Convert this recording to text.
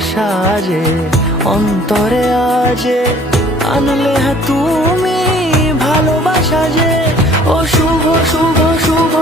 সাজে অন্তরে আজে আনলে তুমি ভালোবাসা যে ও শুভ শুভ শুভ